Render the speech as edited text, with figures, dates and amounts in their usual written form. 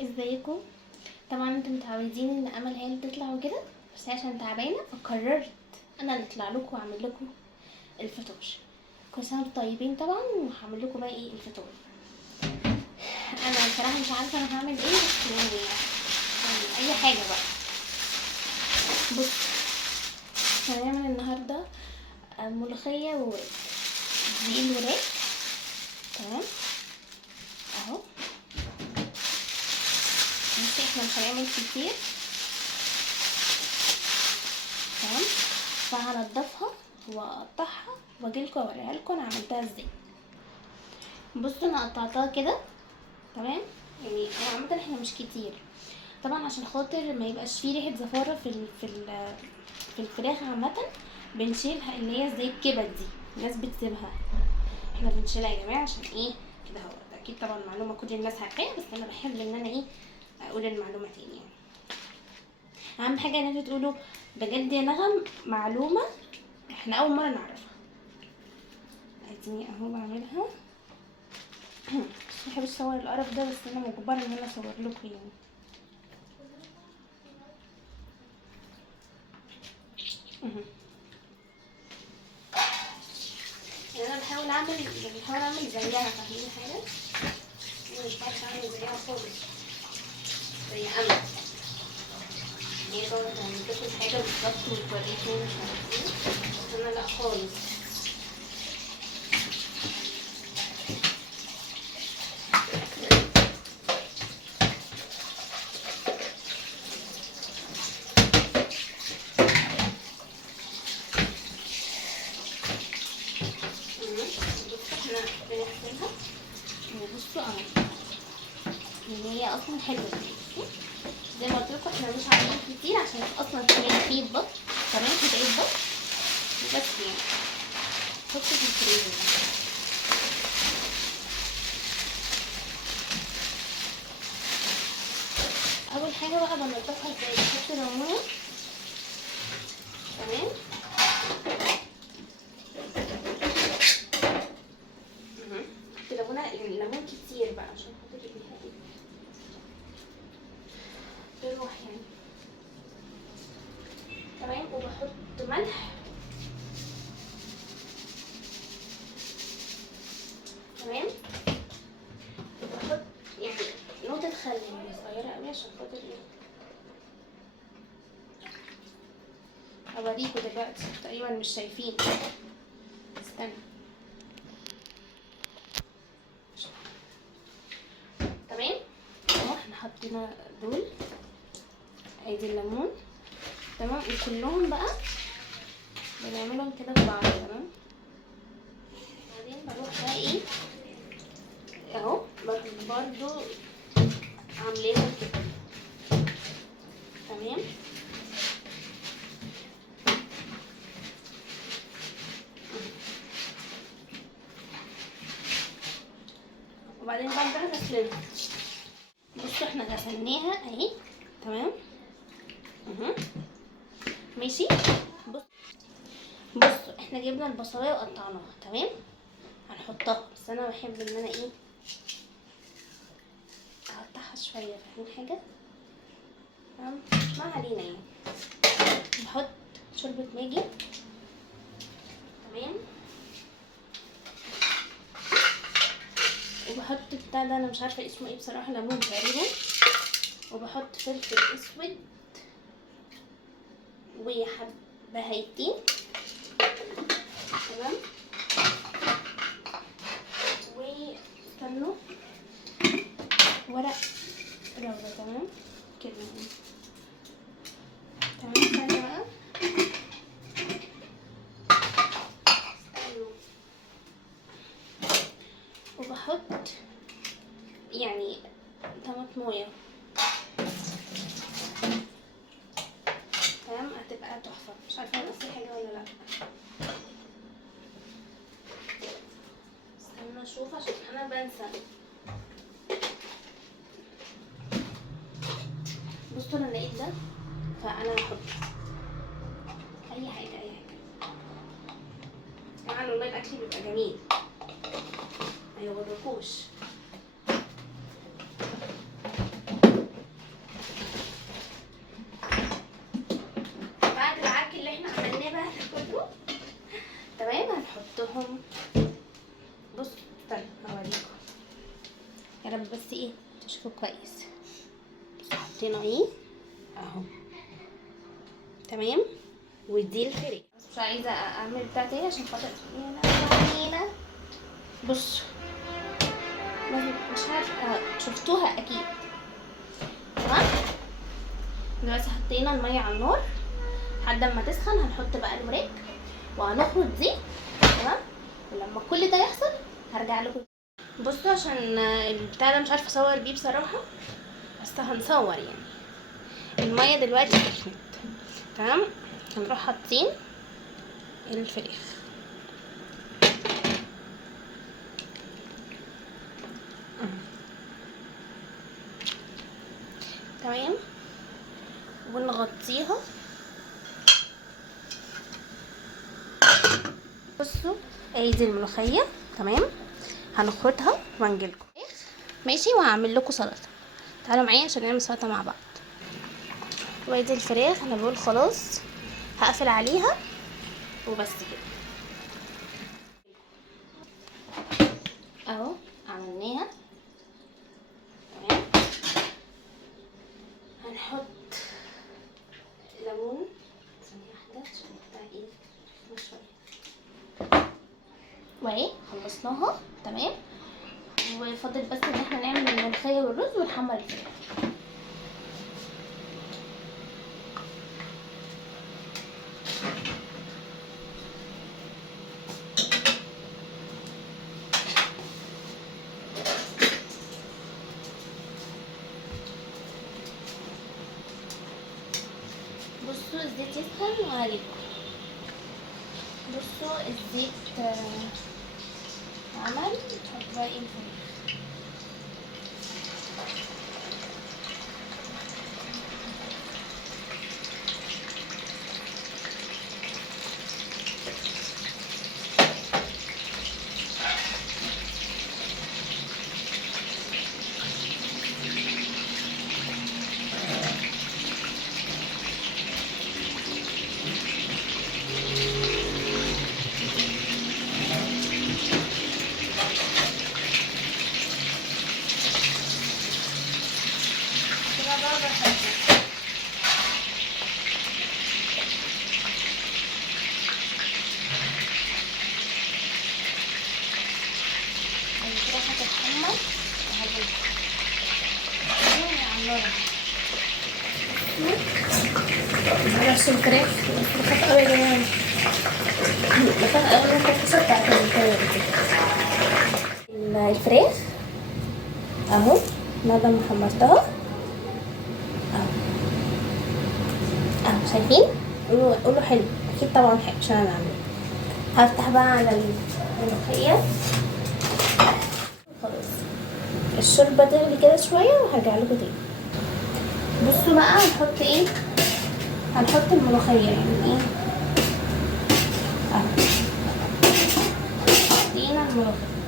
ازيكم؟ طبعا انتم متعودين ان امل هي اللي تطلع وكده، بس هي عشان تعبانه فقررت انا اللي اطلع لكم واعمل لكم الفطار. كل سنه وانتم طيبين طبعا، وهعمل لكم بقى ايه الفطار. انا بصراحه مش عارفه انا هعمل ايه، بس يعني اي حاجه بقى. بص، هنعمل النهارده ملوخيه وورق. دي الوراك، تمام اهو. بصي احنا مش هنعمل كتير، تمام. فهنضفها واقطعها واجيلكوا اوريها لكم انا عملتها ازاي. بصوا انا قطعتها كده، تمام. يعني هو عامه احنا مش كتير طبعا، عشان خاطر ما يبقاش فيه ريحه زفاره في الفراخ عامه. بنشيلها اللي هي زي الكبد دي، الناس بتسيبها، احنا بنشيلها يا جماعه. عشان ايه كده؟ هو اكيد طبعا معلومه كل الناس عارفاها، بس انا بحب ان انا ايه اقول المعلومه تاني. يعني اهم حاجه ان انتوا تقولوا بجد يا نغم معلومه احنا اول مره نعرفها. اديني اهو بعملها. مش بحب اصور القرف ده، بس انا مجبره ان انا اصور لكم يعني. يعني انا بحاول اعمل زيها، فاهمين حاجه؟ انا مش بعرف اعمل زيها خالص، زي امل. هي تقعد تعمل لكم حاجه بالظبط وتوريكم مش عارف ايه، بس انا لا خالص. بصوا احنا بنغسلها، وبصوا اهو ان هي اصلا حلوه. بصوا زي ما قلت لكم احنا مش عاملين كتير عشان اصلا كمان في بط، كمان قطعه بط بس. يعني حطوا في الفريزر. اول حاجه بقى بنضفها ازاي؟ بحط ليمونه، تمام. حط ليمونه، يعني ليمون كتير بقى عشان خاطر يديها ايه بالروح يعني، تمام. وبحط ملح، تمام. وبحط يعني نقطه خل يعني صغيره قوي عشان خاطر ايه اوريكوا دلوقتي. تقريبا مش شايفين، استنى. تمام اهو احنا حطينا دول، ادي الليمون، تمام. وكلهم بقى بنعملهم كده في بعض، تمام. بعدين بروح بقى ايه اهو برضو عاملاهم كده، تمام. وبعدين بقى غسلناها. بصوا احنا غسلناها اهي، تمام. ماشي. بصوا احنا جبنا البصلايه وقطعناها، تمام. هنحطها، بس انا بحب ان انا ايه اقطعها شويه، فاهمين حاجه؟ تمام، ما علينا يعني. بحط شوربه ماجي، تمام. وبحط بتاع ده انا مش عارفه اسمه ايه بصراحه، ليمون تقريبا. وبحط فلفل اسود وحبهيتين، تمام. واستنوا ورق لورا، تمام كده يعني. تمام ثانية بقى. استنوا. وبحط يعني طماطمايه، تمام. هتبقى تحفة. مش عارفة نسيت حاجة ولا لا، استنى اشوف عشان انا بنسى. بصوا انا لقيت ده، فانا هحط اي حاجة اي حاجة. طبعا والله الاكل بيبقى جميل، ما يغركوش. تشوفوا كويس. حطينا ايه اهو، تمام. ودي الفريك. مش عايزه اعمل بتاع تاني عشان خاطر هنا. بصوا مش عارفه شفتوها اكيد، تمام. دلوقتي حطينا الميه على النار لحد ما تسخن. هنحط بقى الوريك وهنخلط دي، تمام. ولما كل ده يحصل هرجع لكم. بصوا عشان البتاع ده مش عارفه اصور بيه بصراحه، بس هنصور يعني. الميه دلوقتي سخنت، تمام. هنروح حاطين الفريخ. تمام، ونغطيها. بصوا ادي الملوخيه، تمام. هنخرطها وهنجيلكم ماشي، وهعمل لكم سلطه. تعالوا معايا عشان نعمل سلطه مع بعض. وادي الفراخ. انا بقول خلاص هقفل عليها وبس كده اهو. عملناها، تمام. هنحط ليمون ثانيه واحده عشان بتاع ايه شويه. واهي خلصناها، تمام. وفاضل بس ان احنا نعمل الملوخيه والرز ونحمر الفراخ. بصوا الزيت يسخن وهجيبكم. بصوا الزيت عمل. نحط بقى ايه الفراخ. الفراخ هتتحمر بس الفراخ بخاف قوي يعني، بخاف قوي من القصه بتاعت الفراخ اهو. بعد ما حمرتها اهو اهو، شايفين؟ قولوا حلو. اكيد طبعا حلو عشان انا عامله. هفتح بقى على الملوخيه. خلاص الشوربه تغلي كده شويه وهرجع لكم تاني. بصوا بقى هنحط ايه. هنحط الملوخيه يعني ايه اهو. حطينا الملوخيه،